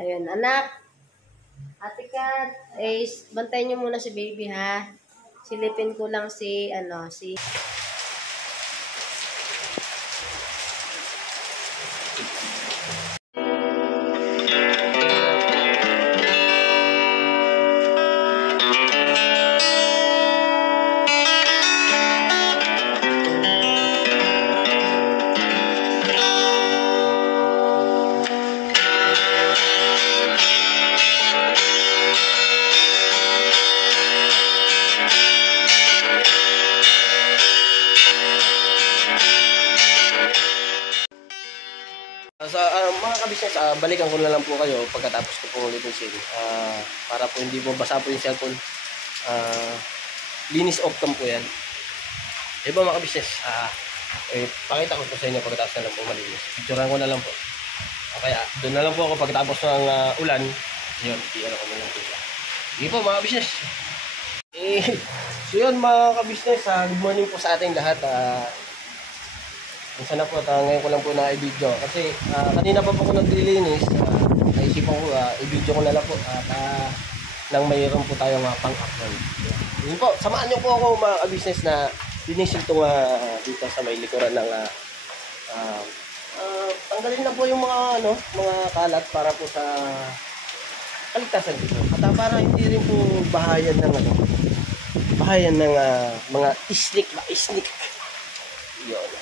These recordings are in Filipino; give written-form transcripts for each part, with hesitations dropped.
Ayun, anak. Ate Kat, eh, bantayan niyo muna si baby ha. Silipin ko lang si Mga kabisnes, balikan ko na lang po kayo pagkatapos ko pong linisin. Para po hindi po basa po yung cellphone. Linis off cam po yan. Diba mga kabisnes, pakita ko po sa inyo pagkatapos na lang po malinis. Picturean ko na lang po. Okay, doon na lang po ako pagkatapos ng ulan. Yun, i-ano ko na lang po. Sige po mga kabisnes. So yun mga kabisnes, good morning po sa ating lahat. Minsan na po, ngayon ko lang po na-i-video kasi kanina pa po ako naglilinis, naisipan ko, i-video ko na lang po at nang mayroon po tayong pang-upload. Yun po, samahan niyo po ako mga business na linisin itong dito sa may likuran ng tanggalin na po yung mga kalat para po sa kaligtasan dito. At para hindi rin po bahayan ng mga isnik. Yun.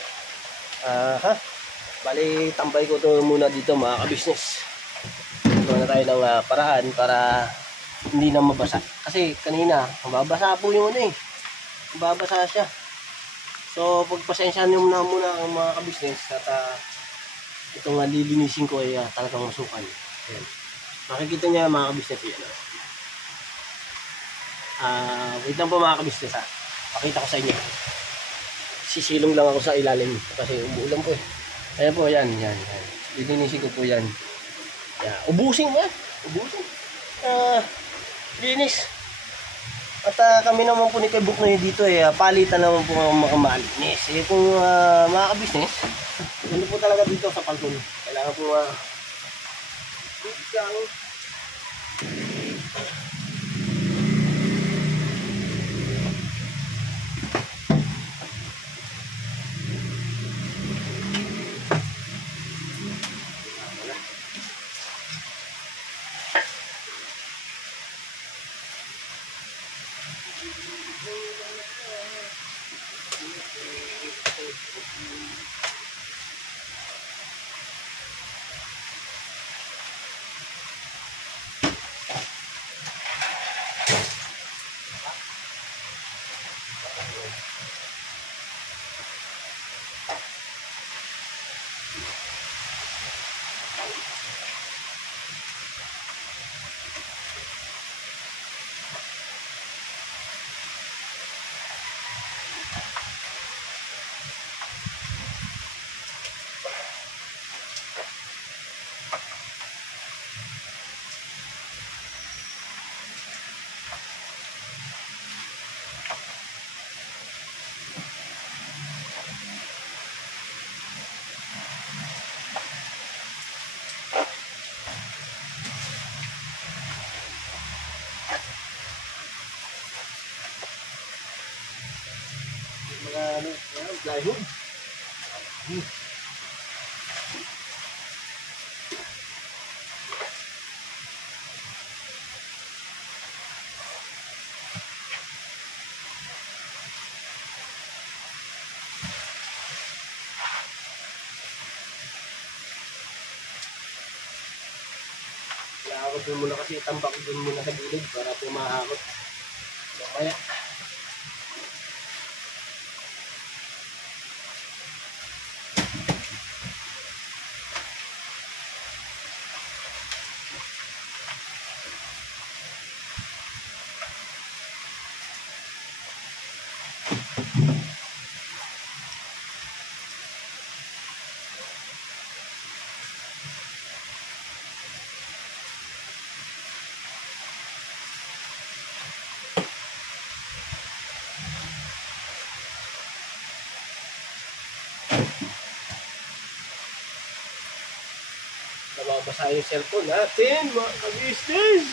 Bali, tambay ko to muna dito mga kabisnes. Gawa na tayo ng paraan para hindi na mabasa. Kasi kanina, mababasa po yung mababasa siya. So, pagpasensyahan nyo na muna ang mga kabisnes at itong lilinisin ko ay talagang masukan. Ayan. Makikita niya mga kabisnes yan. Wait lang po mga kabisnes pakita ko sa inyo. Sisilong lang ako sa ilalim kasi umuulan po eh. Ayan po, yan. Lilinisin ko po yan. Ubusin mo ubusin. Linis. At kami naman po ni Kay Book na dito palitan naman po mga malinis. Kung mga kabisnes, ano po talaga dito sa palkon. Kailangan po bigang plywood. Ako doon muna kasi tambak doon muna sa gilid para pumahakot. Kaya Basa yung cellphone natin, mga kabisnes.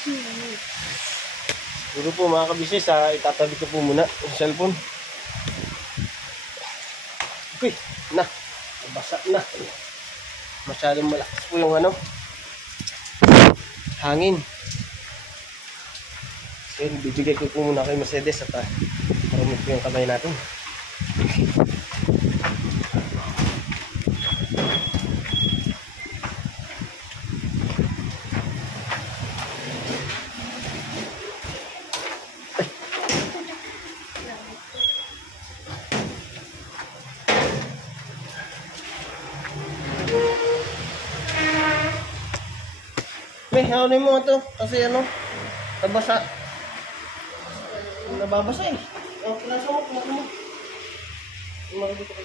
Siguro po mga kabisnes, itatabi ko po muna yung cellphone. Uy, nabasa na. Masyadong malakas po yung hangin. So, bibigay ko po muna kay Mercedes at marumit po yung kamay natin. May hawalin mo ito kasi nabasa. Nababasa eh. Pinasa mo. Makikita ko.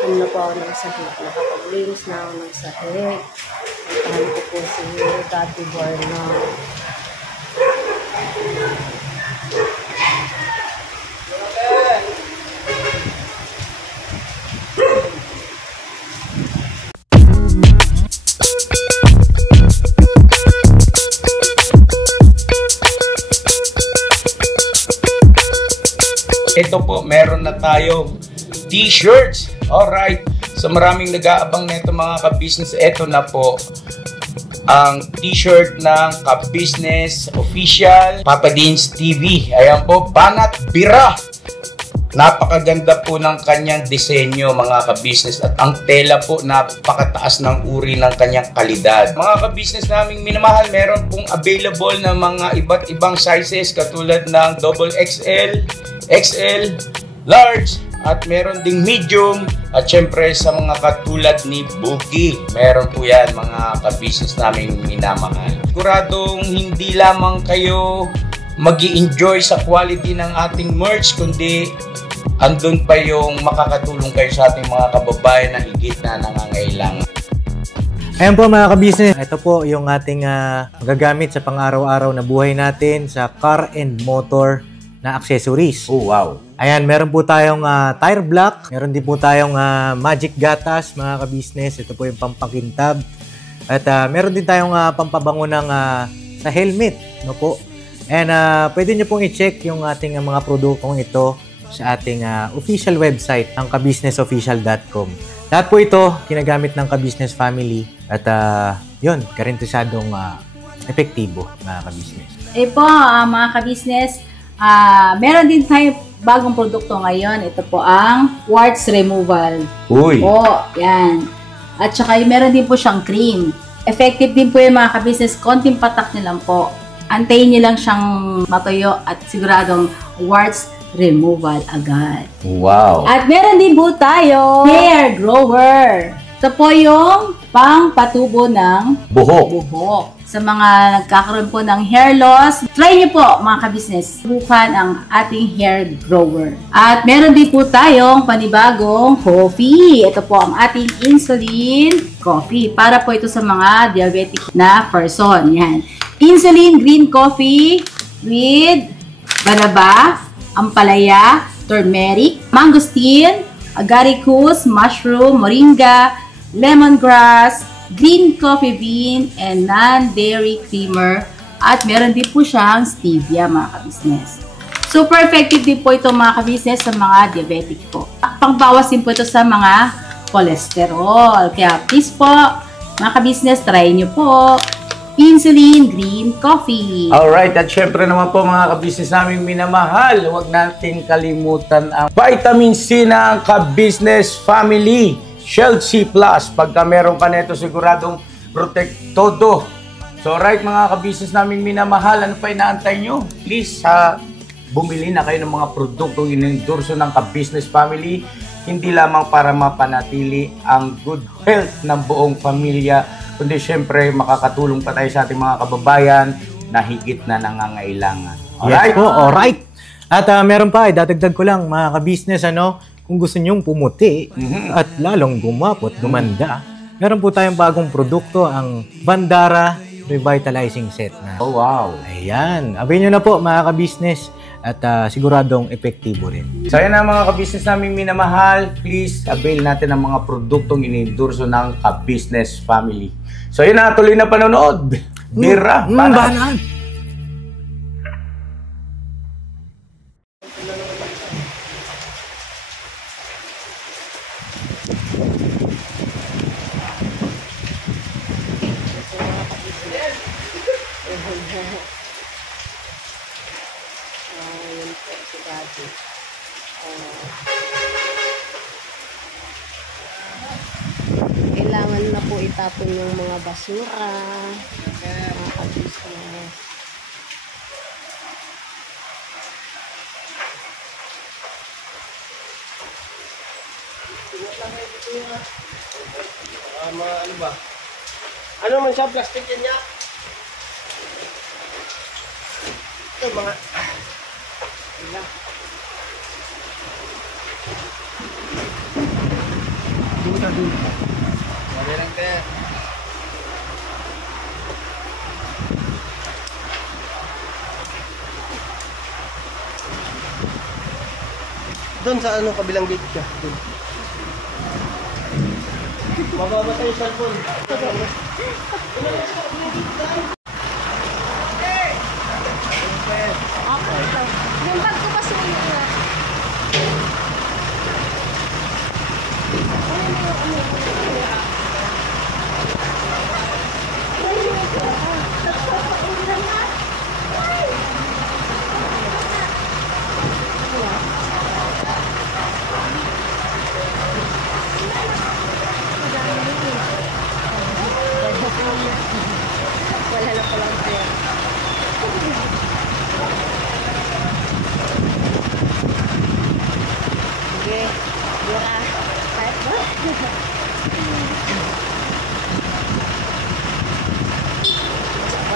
Ano po ako ng sahig. Nakapaglinis na ako ng sahig. Puntahan ko po si Daddy Barna. Ito po, meron na tayong t-shirts. Alright. So maraming nag-aabang nito mga ka-business. Ito na po ang t-shirt ng ka-business official Papa Dean's TV. Ayan po, Banat Bira. Napakaganda po ng kanyang disenyo mga ka-business at ang tela po napakataas ng uri ng kanyang kalidad. Mga ka-business naming minamahal, meron pong available na mga iba't ibang sizes katulad ng XXL, XL, large, at meron ding medium at syempre sa mga katulad ni Boogie. Meron po yan mga ka-business naming minamahal. Siguradong hindi lamang kayo mag-i-enjoy sa quality ng ating merch kundi andun pa yung makakatulong kayo sa ating mga kababayan na higit na nangangailangan. Ayan po mga ka-business, ito po yung ating magagamit sa pang-araw-araw na buhay natin sa car and motor na accessories. Oh wow! Ayan, meron po tayong tire block, meron din po tayong magic gatas mga ka-business. Ito po yung pampakintab. At meron din tayong pampabango ng sa helmet, no po. And pwede nyo pong i-check yung ating mga produktong ito sa ating official website, ang kabusinessofficial.com. Lahat po ito ginagamit ng ka-business family at yun, garantisadong epektibo mga ka-business. Po, mga ka-business, meron din tayo bagong produkto ngayon. Ito po ang warts removal. Uy! Po, yan. At saka meron din po siyang cream. Effective din po yung mga ka-business, konting patak nyo lang po. Antayin nyo lang siyang matuyo at siguradong warts removal agad. Wow. At meron din po tayo hair grower. Ito po yung pang-patubo ng buhok. Sa mga nagkakaroon po ng hair loss, try nyo po mga ka-business, subukan ang ating hair grower. At meron din po tayong panibagong coffee. Ito po ang ating insulin coffee. Para po ito sa mga diabetic na person. Yan. Insulin green coffee with banaba, ampalaya, turmeric, mangosteen, agaricus, mushroom, moringa, lemongrass, green coffee bean, and non-dairy creamer. At meron din po siyang stevia mga ka-business. Super effective din po ito mga ka-business sa mga diabetic po. Pangbawas din po ito sa mga cholesterol. Kaya please po, mga ka-business, try nyo po insulin green coffee. Alright, at syempre naman po mga ka-business naming minamahal, huwag natin kalimutan ang vitamin C ng ka-business family. Shield C+, pagka meron ka nito siguradong protect todo. So right mga ka-business naming minamahal, ano pa inaantay nyo? Please, bumili na kayo ng mga produktong inendorso ng ka-business family, hindi lamang para mapanatili ang good health ng buong pamilya, kundi syempre makakatulong pa tayo sa ating mga kababayan na higit na nangangailangan. Alright? Yes po, alright. At meron pa, dadagdag ko lang mga ka-business, kung gusto nyong pumuti at lalong gumapot, gumanda, meron po tayong bagong produkto, ang Bandara Revitalizing Set na. Oh, wow. Ayan, abay nyo na po mga ka-business at siguradong epektibo rin. So yan ang mga ka-business naming minamahal, please avail natin ang mga produktong inendorso ng ka-business family. So yun na, tuloy na panonood. Bira, Banat. Yun po si Daddy. Kailangan na po itapon yung mga basura, mga ka-business. Ano ba? Ano man siya, plastic yan niya? Ito mga... Wala. Doon. Wala lang kaya. Doon sa kabilang gate ka. Doon. Mababatay yung cellphone. Yung bag ko pa suyo nga. Wala na palang pera. Sige, bira. Kahit ba?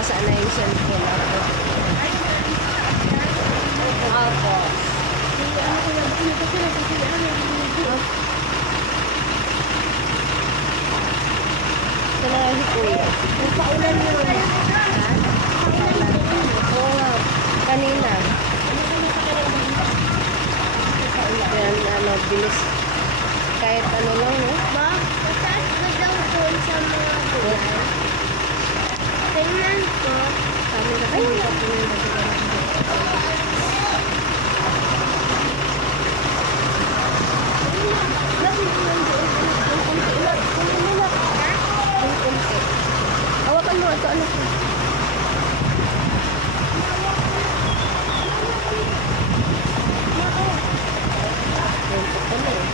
Saan na yung cellphone ako? Ako. Kailangan si Kuya. Paulan yun. Ha? Oo nga. Kanina. Yan, bilis. Kahit ano lang, no? Ma, mataas ba daw doon sa mga gulay? Tingnan ko. Kami na kayo. Hawakan mo ito. Ano? Yan po pala eh.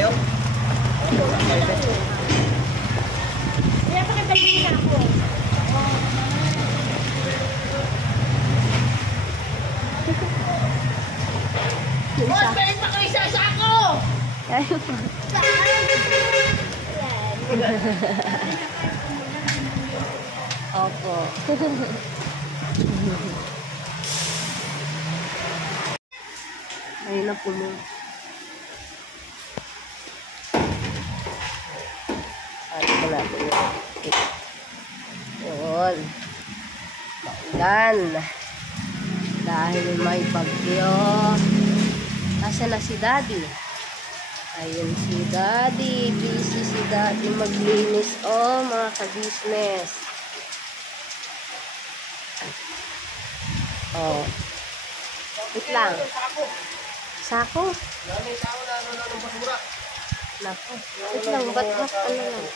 tayo? Kaya pakibalik na ako. Boss, pwede pa kayo sa sako! Opo. Ayun na po mo. Ano ba natin yun? Yun. Maulan. Dahil may bagyo. Asa na si Daddy? Ayun si Daddy. Busy si Daddy maglinis. Oh, mga ka-business. Oh. Wait lang. Sako? Nako. Wait lang. Ba't ano lang?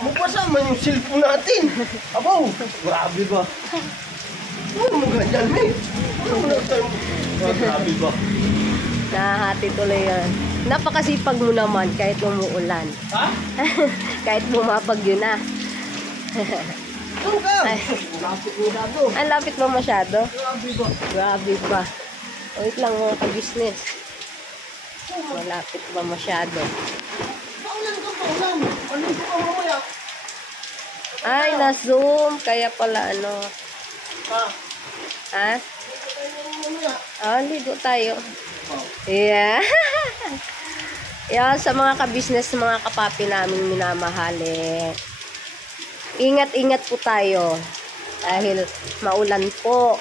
Mupasa man yung cellphone natin. Abaw! Grabe ba? Ano mo ganyan, eh? Ano mo natin? Grabe ba? Nahati tuloy yan. Napakasipag mo naman kahit umuulan. Ha? Kahit bumabagyo na. Ano ka? Lapit mo dado. Ang lapit mo masyado? Grabe ba? Grabe ba? Wait lang mga ka-business. Malapit ba masyado? Paulan ka, paulan. Ano ko ka mamaya? Ay, na-zoom. Kaya pala ano. Ha? Ha? Mamaya. Ah, ligo tayo. Yeah. Yan, sa mga ka-business, mga kapapi namin minamahali. Ingat-ingat po tayo. Dahil maulan po.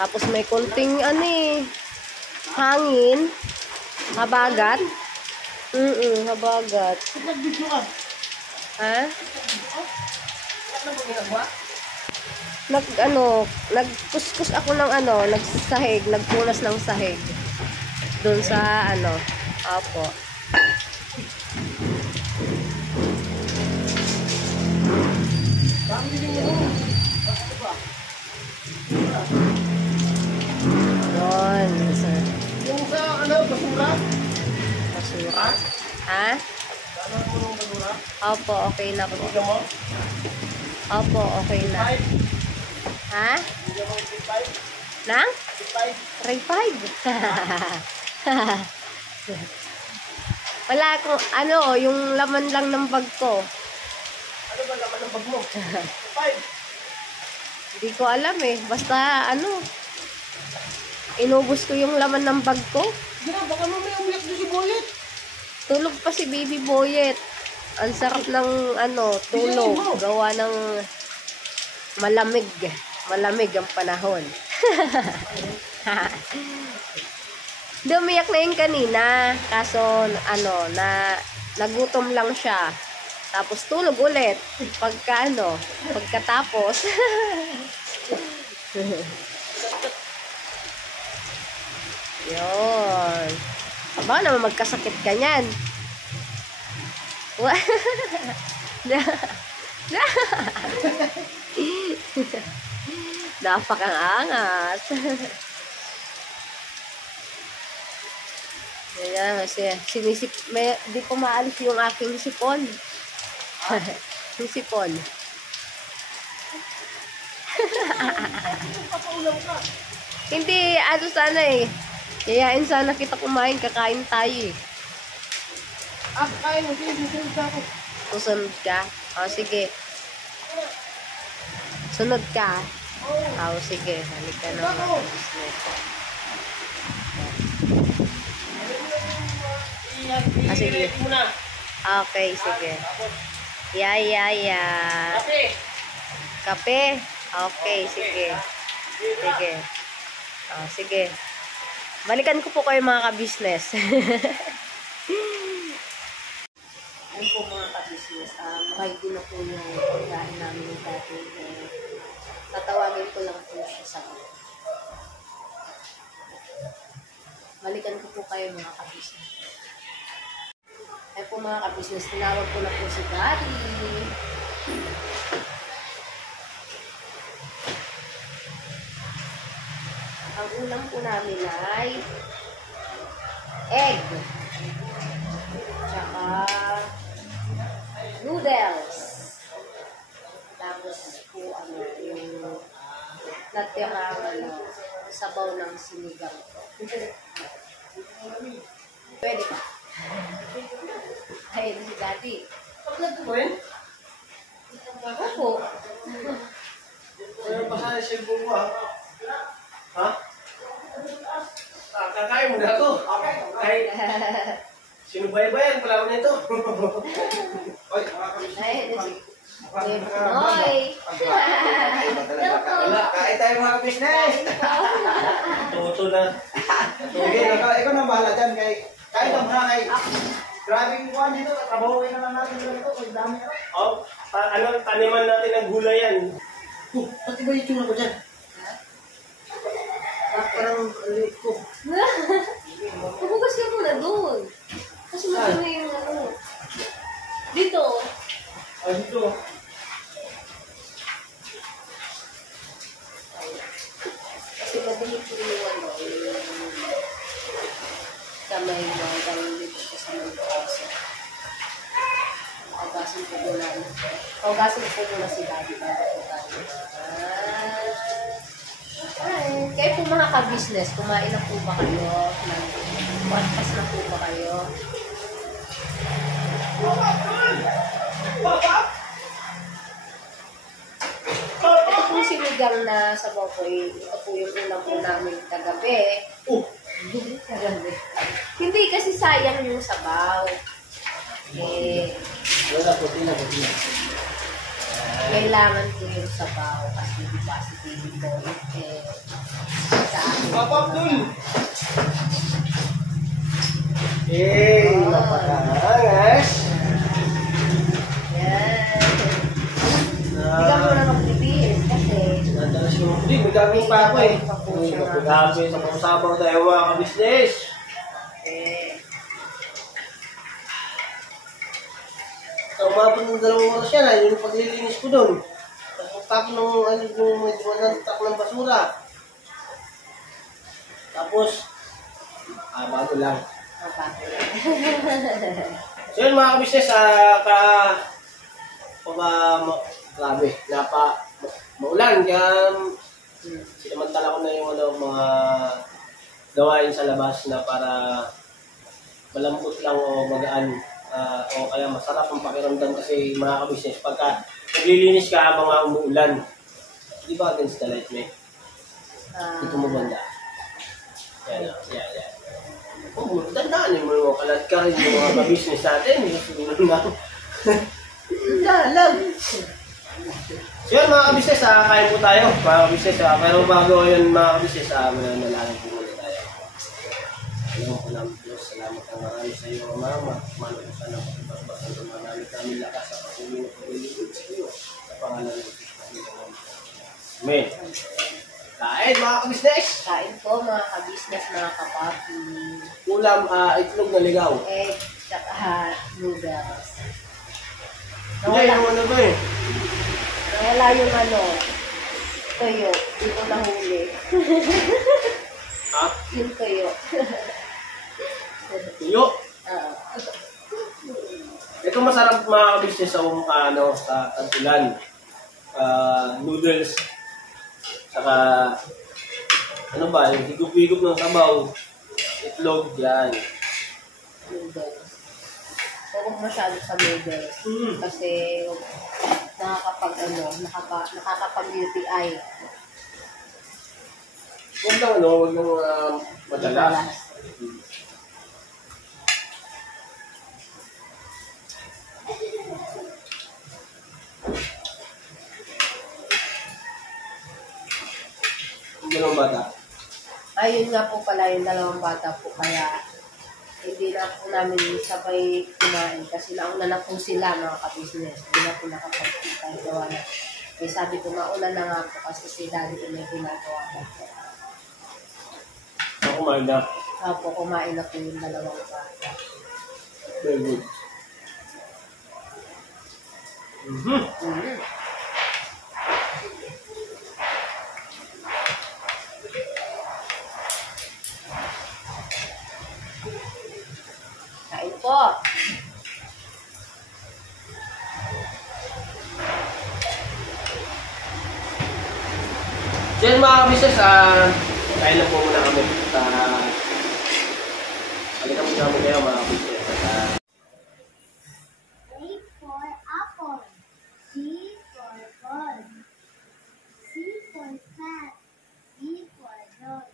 Tapos may konting hangin. Habagat. Habagat. Nag-video ka. Ha? Ano ba ginagawa? Nagkuskus ako ng nagsahig, nagpunas ng sahig. Doon sa apo. Doon, sir. Yung sa basura? Basura. Ha? Ano mo yung basura? Opo, okay na po. Bigyan mo? Opo, okay na. Ha? Bigyan mo yung P5? Nang? P5? Try 5. Wala akong, yung laman lang ng bag ko. Ano ba laman ng bag mo? P5? Hindi ko alam eh. Basta, inubos ko yung laman ng bag ko. Gina, baka mamaya umiyak doon si Boyet. Tulog pa si Baby Boyet. Ang sarap ng, tulog. Gawa ng malamig. Malamig ang panahon. Dumiyak na yun kanina. Kaso, nagutom lang siya. Tapos tulog ulit. Pagkatapos. Yun. Aba naman magkasakit ka niyan. Napakang-angas. Ayan, kasi di ko maalis yung aking sipon. Yung sipon. Hindi, sana eh. Yayain sana kita kumain, kakain tayo eh. Kain mo, sige, susunod ako. Susunod ka? O, sige. Sunod ka? O, sige. Halika na mga business. Sige. Okay, sige. Yeah. Kape? Okay, sige. Sige. O, sige. Balikan ko po kayo mga ka-business. Ayun po mga ka-business. Ready na po yung pagkain namin ng dati. Tatawagin ko lang po siya sa akin. Balikan ko po kayo mga ka-business. Ayun po mga ka-business. Tinawag ko na po si Daddy. Ang ulam po namin ay egg. Tsaka noodles. Tapos po yung natirang sabaw ng sinigang. Pwede pa. Ayun si Daddy. Opo. Baka yung cellphone mo, ha? Kakain mo na ito. Sinubaybayan pala ko nito. Oy, Ayun si Noy. Kain tayo mga business. tuto na. Okay, ikaw na bahala dyan kay na muna kay grabing kuhan dito, trabahuin na lang natin dito, kay dami na. Oh, taniman natin ng gulay yan. Pati ba yung tsura ko dyan? Parang liit ko. Pupugas ka muna doon. Kasi magano yung ano. Dito. Dito. Kasi madali po yung ano. Kamay mo hanggang dito sa may kaso. Pagasin po muna. Pagasin po muna si Daddy. Kayo po mga ka-business, kumain na po ba kayo? Breakfast na po ba kayo? Ito po sinigang na sabaw ko. Ito po yung ulam po namin kagabi. Kagabi. Hindi kasi sayang yung sabaw. Wala po, tina. Kailangan ko yung sabaw kasi di ba si Baby Boy sa akin. Papa Abdul! Napakaangas! Yan. Hindi ka muna magpipis kasi Nadalas yung hindi, magagawin pa ako eh. Magagawin sa pangsabaw tayo mga ka-business. Umabot ng 2 oras yan, yung paglilinis ko doon. Tapos yung tak ng basura. Tapos, bago lang. So yun mga ka-business, grabe, maulan. Kaya, sinamantala ko na yung mga gawain sa labas na para malambot lang o magaan. O kaya masarap ang pakiramdam kasi mga ka-business pagka naglilinis ka habang umuulan. Di ba against the light, may? Ito mo banda. Yan. Tandaan mo, kalat ka rin yung mga ka-business natin. Dalag. So yun mga ka-business, kain po tayo. Mga ka-business, pero bago yun mga ka-business, manalangin po muna tayo. Alam ko namin Diyos, salamat ang marami sa iyo, Mama. Manong sana pagbabasan ng marami kami lakas sa patuloy na paglilingkod sa iyo. Sa pangalan ng Diyos. Amen. Kain mga ka-business! kain po mga ka-business, mga kapapi. Ulam, itlog na ligaw. Egg, tsaka noodles. Hindi, yung ano ba eh? Wala yung ano, tuyo. Dito nahuli. Ha? Yung tuyo. Tuyo. Ah. Ito masarap mga ka-business sa tantulan. Noodles. Saka, ano ba, yung higup-higup ng sabaw. Itlog, yan. Noodles. Huwag masyado sa noodles. Kasi nakakapag-UTI. Huwag lang madalas. Dalawang bata. Ayun nga po pala yung 2 bata po kaya hindi na po namin sabay kumain kasi nauna na po sila mga ka-business. Hindi na po nakapagkita. Gawa na. Eh sabi ko mauna na nga po kasi si Daddy ko may ginagawa po. Kumain na. Opo, kumain na po yung 2 bata. Very good. So yun mga kabisnes, kain na po muna kami. Balikan po namin kayo mga kabisnes. A for apple. B for ball. C for cat. D for dog.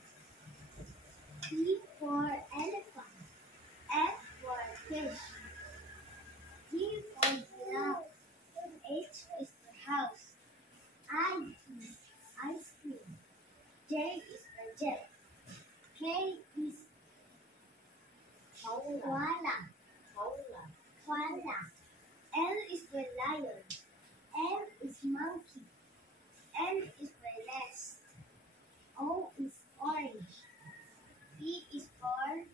E for elephant. F for fish. G for giraffe. H is for house. I is ice cream. J is for jet. K is koala. Koala. L is for lion. M is monkey. N is for nest. O is orange. P is for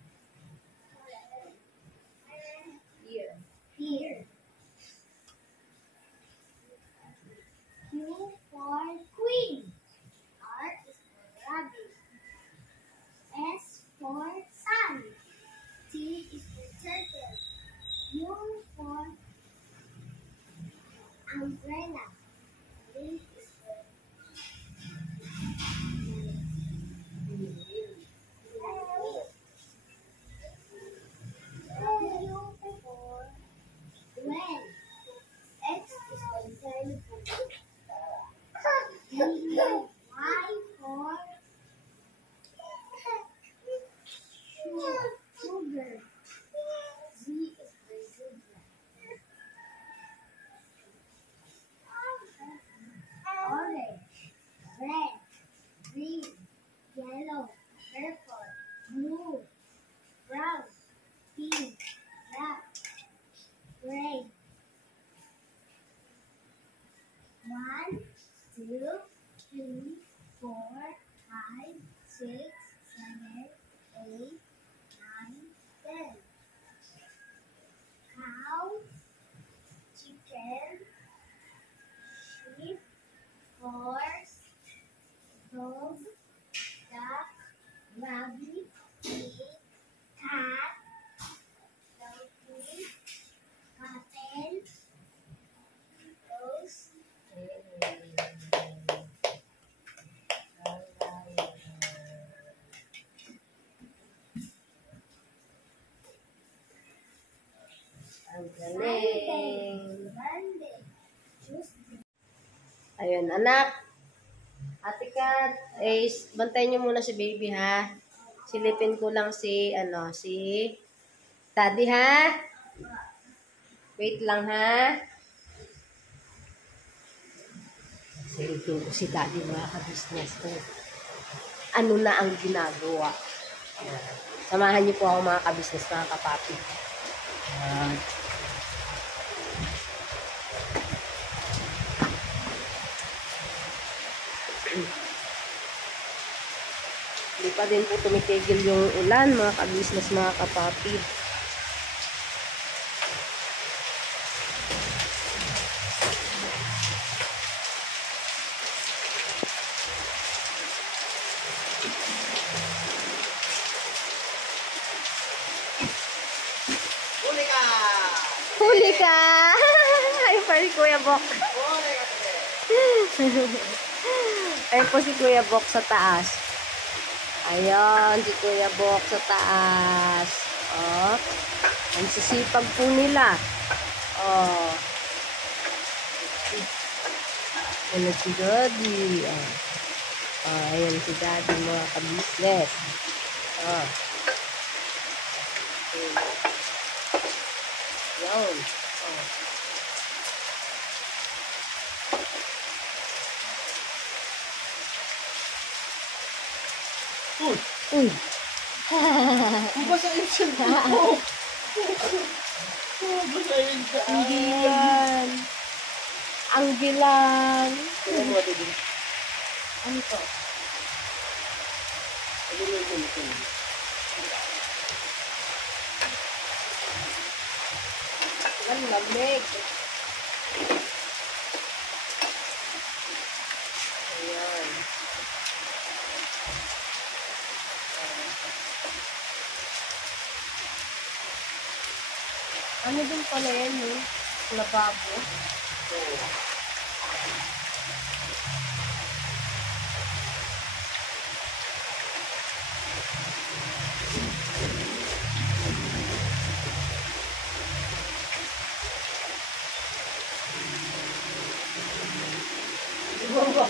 Here. Q for queen. R is for rabbit. S for sun. T is for turtle. U for umbrella. V is for W for when. X is for telephone. Y for sugar. Z is for zebra. Orange, red, green, yellow, purple, blue, brown, pink, black, gray. 1, 2, 3, 4, 5, 6, 7, 8, 9, 10. Cow, chicken, sheep, horse, dog, duck, rabbit, pig, cat, donkey, cattle, goose. Ang galing. Monday, Tuesday. Ayun, anak. Ate Kat, bantayan niyo muna si baby, ha? Silipin ko lang si Daddy, ha? Wait lang, ha? Silipin ko si Daddy, mga ka-business ko. Ano na ang ginagawa? Ayan. Samahan niyo po ako, mga ka-business, mga kapapi. Ayan. Hindi pa din po tumitigil yung ulan, mga ka-business, mga kapapi. Huli ka! Huli ka! Ay, pa si Kuya Bok. Huli ka! Ay po si Kuya Bok sa taas. Ayan, si Kuya Bok sa taas. Oh, ang sisipag po nila. Oh. Ayan si Daddy. Oh, ayan si Daddy, mga ka-business. Oh. Ayan. Oh. Uy. Basahin siya ko. Basahin siya. Ang gilan. Ang gilan. Ano to? Ang lamig. Ayan. Ano din pala yan, eh? Lababo.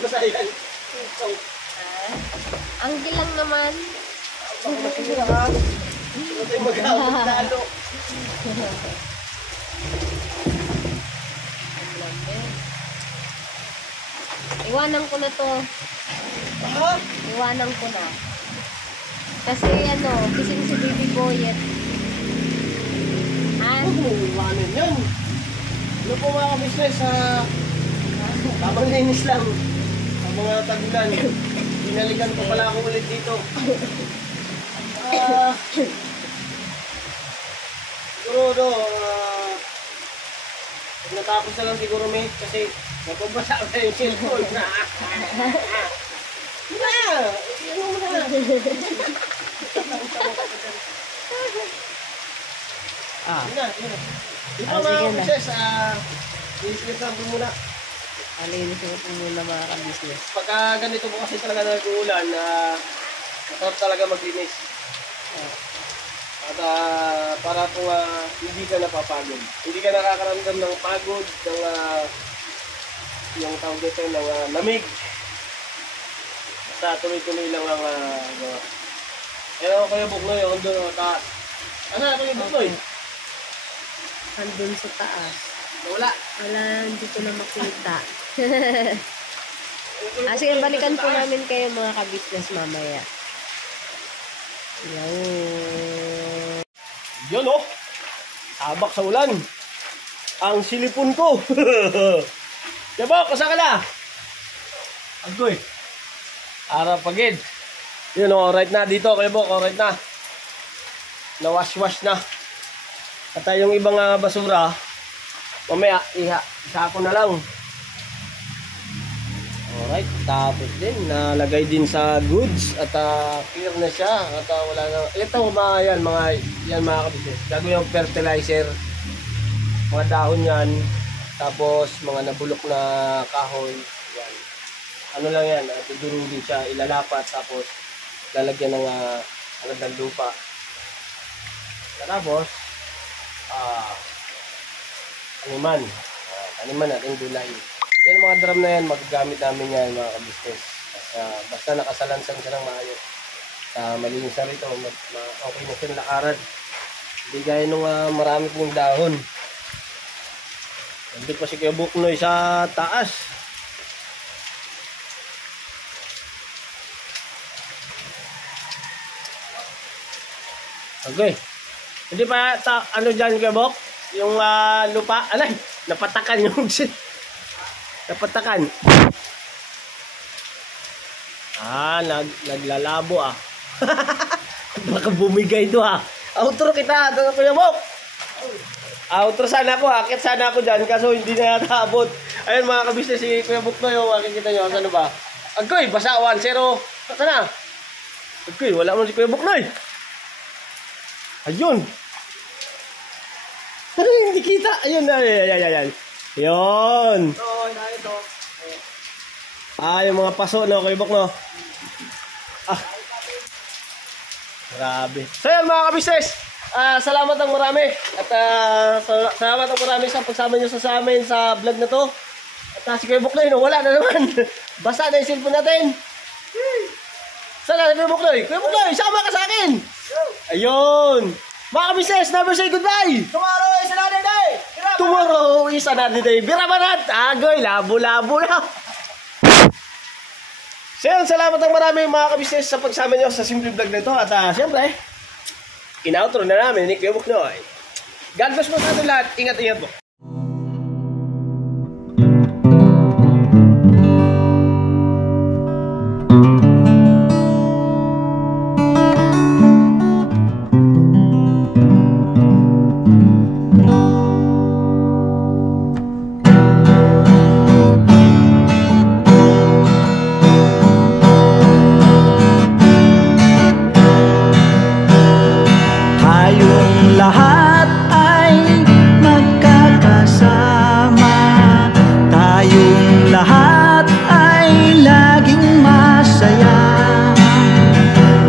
mabasa yan. Anggil lang naman. Baka masira ha. Hindi tayo mag-aawat lalo. Iwanan ko na to. Iwanan ko na. Kasi gising si Baby Boyet. Huwag mo iwanan yan. Ano po mga ka-business, tamang linis lang. Sa mga tagulan, binalikan ko pala ako ulit dito. Siguro, natapos na lang siguro, mate, kasi napabasa na yung cellphone. Ano mo na? Yun na. Dito mga ka-business, linis lang po muna. Alinis ko po muna mga ka-business. Pagka ganito po kasi talaga nag-uulan, masarap talaga maglinis. At para po hindi ka napapagod. Hindi ka nakakaramdam ng pagod, ng yung tawag dito ng lamig. Basta tuloy-tuloy lang ang gawa. Kaya Kuya Buknoy, ako doon taas. Ano na Kuya Buknoy? Andun sa taas. Wala. Wala, hindi ko na makita. Sige, balikan po namin kayo mga ka-business mamaya. Yun oh! Tabak sa ulan. Ang silipon ko. Diba, kasa ka na? Agoy. Ara pagid. Yun oh, right na dito. Kuya Bok, right na. Nawash-wash na. At yung ibang basura, mamaya, isa ko na lang. Alright, tapos din, nalagay din sa goods at clear na siya at wala na. Ito mga ka-business. Gagawin yung fertilizer, mga dahon yan, tapos mga nabulok na kahoy. Yan. Ano lang yan, tudurugin siya, ilalapat, tapos lalagyan ng lupa. Tapos, taniman natin gulay. Yan mga drum na yan, magagamit namin yan mga ka-business. Basta nakasalansan siya ng maayos. Malinis na rito, okay na siya lakaran. Hindi gaya nung marami pong dahon. Hindi pa si Kuya Buknoy sa taas. Okay. Hindi pa, ano dyan Kuya Buk? Yung lupa, napatakan yung napatakan. Naglalabo Baka bumigay ito Outro kita, Kuya Bok. Outro sana ako, akit sana ako dyan, kaso hindi na yata abot. Ayun mga ka-business, si Kuya Bok na yung makikita nyo, ano ba? Agoy, basa 1-0. Saka na. Agoy, wala mo si Kuya Bok na Ayun. Hindi kita. Ayun. Yun. Yung mga paso, no, Kuya Bok, no? Grabe. So, yan, mga ka-business. Salamat ng marami. At salamat ng marami sa pagsama nyo sa amin sa vlog na to. At si Kuya Bok, no, wala na naman. Basa na yung cellphone natin. Sana, Kuya Bok, no? Kuya Bok, no, sama ka sa akin. Ayun. Mga ka-business, never say goodbye. Tomorrow is another day. Tomorrow is another day. Birabanat. Agoy, labo-labo na. So yun, salamat ng marami mga ka-business sa pagsama nyo sa simple vlog na ito. At siyempre, in-outro na namin ni Kuya Buknoy. God bless mo sa ating lahat. Ingat-ingat po.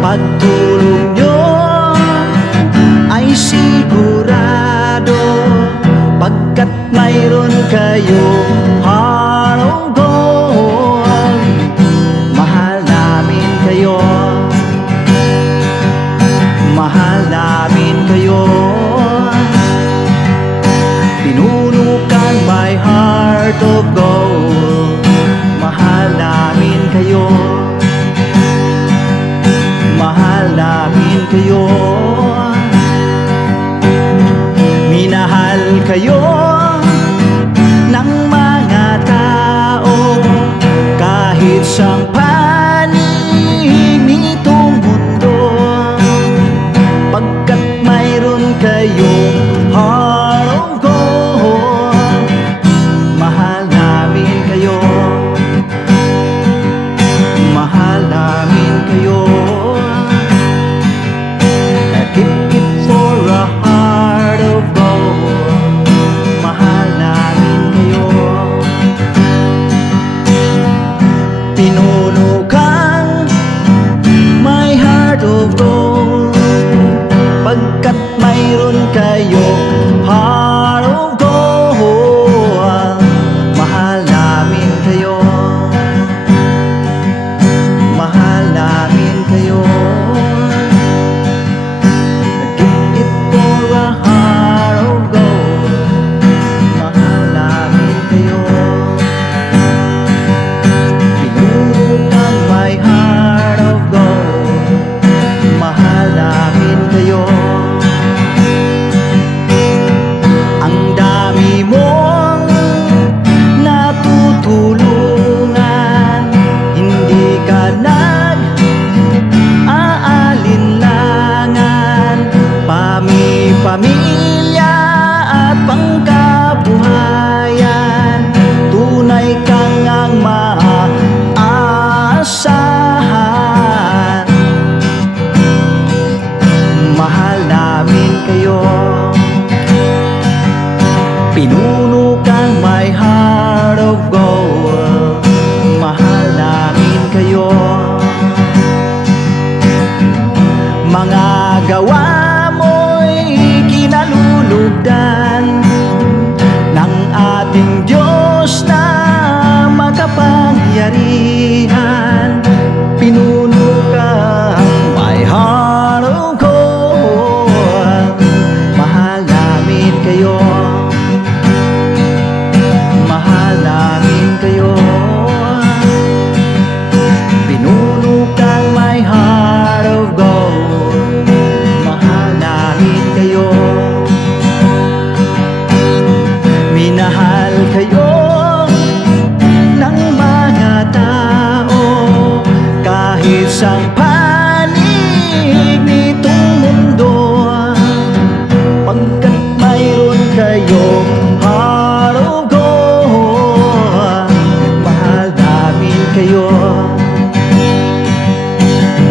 Pagtulong nyo ay sigurado, pagkat mayroon kayo heart of gold. kayo, minahal kayo ng mga tao, kahit sang panig nitong mundo, pagkat mayroon kayong heart of gold. Mahal namin kayo, mahal namin kayo. Keep it for a heart of gold. Mahal namin kayo. Pinuno kang my heart of gold, pagkat mayroon kayo heart of gold. Mahal namin kayo, mahal namin kayo. Keep it for a heart of gold. Mahal namin kayo. Pinuno kang my heart of gold. Mahal namin kayo. Ang dami mong natutulungan, hindi ka nag-aalinlangan. Pamilya at pangkabuhayan, tunay kang ang maaasahan. Mahal namin kayo. Pinuno kang my heart of gold. Mahal namin kayo. Mga gawa mo'y kinalulugdan ng ating Diyos na makapangyarihan. Pinuno kang my heart of gold. Mahal namin kayo, mahal namin kayo. Pinuno kang my heart of gold. Mahal namin kayo, minahal kayo ng mga tao, kahit sang panig nitong mundo, pagkat mayroon kayong heart of gold. Mahal namin kayo,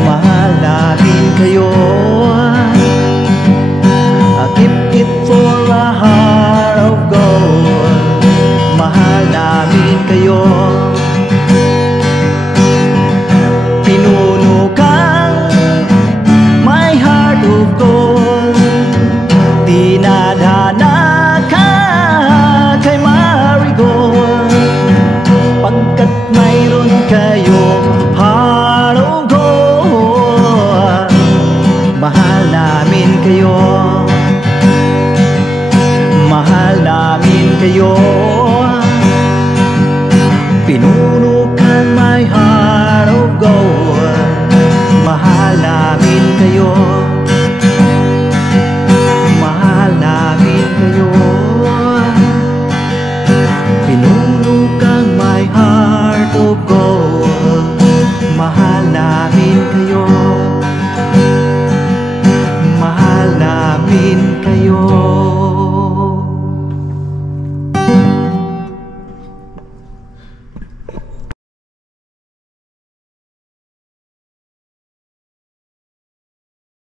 mahal namin kayo.